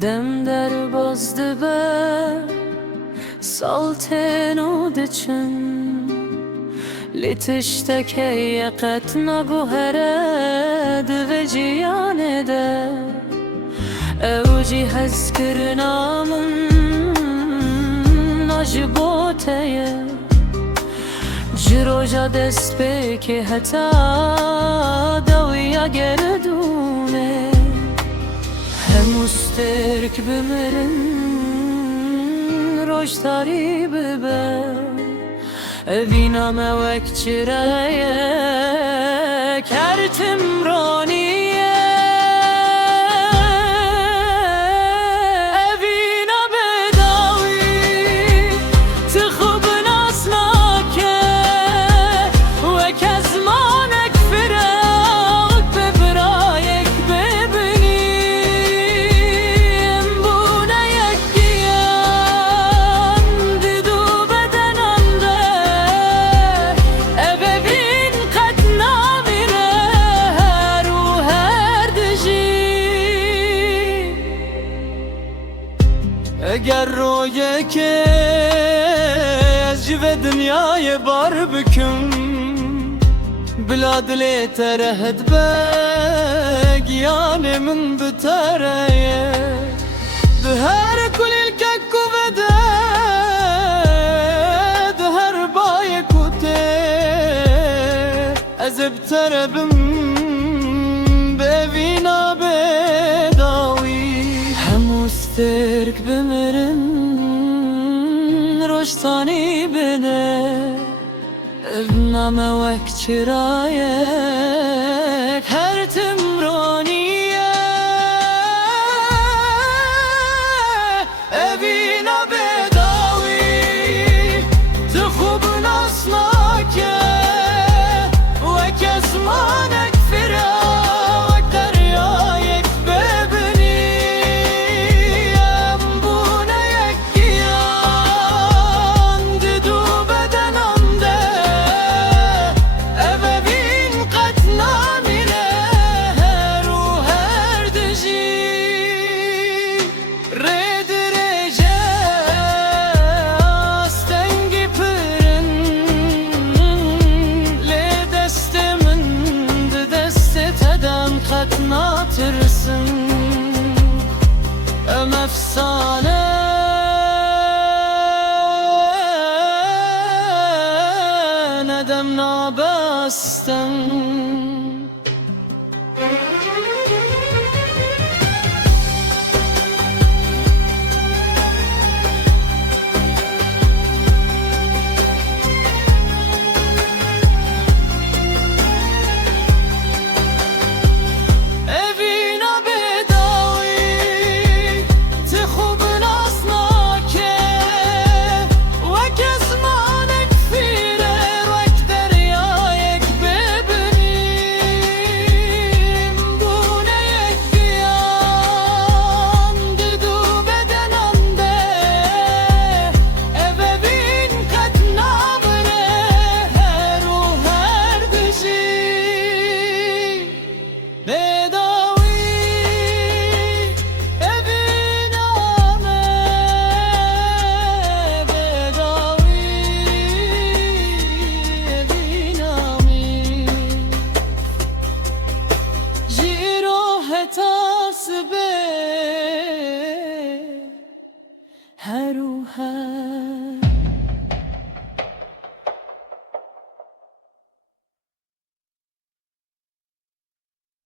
Dem der bazdı be salten o deçin Litiştek yeket nagu hered ve ciyanede Evci hezkir namın ajiboteye Ciroja dest peki heta dawiya gerdune Hem usterk bimerin roştari bibe Evina mevek çireye kertim roniye Evina bedavi tıxub nasnake Ve kezmanek firak bebrayek bebenim Bu ne yekkiyen didu bedenamde Ebevin katna mire her u her diji Eğer roye ke ez cive dünyayı bar büküm Bila dile terehed beg yani min bitereye Düher kulil kekku vede Düher baye kute Ez bterebim bevina bedawi Hem usterk bimerin roştani bine Evna mevek çirayek her timroniye Evina bedavi tıxub nasnake Ve kezmanek firak deryayek bebeniyem Bu ne yekkiyan didu bedenamde Ebevin katna mire her u her diji Redirece astengi pirin Le destemin de desteteden katna tırsın Efsane nedem nabesten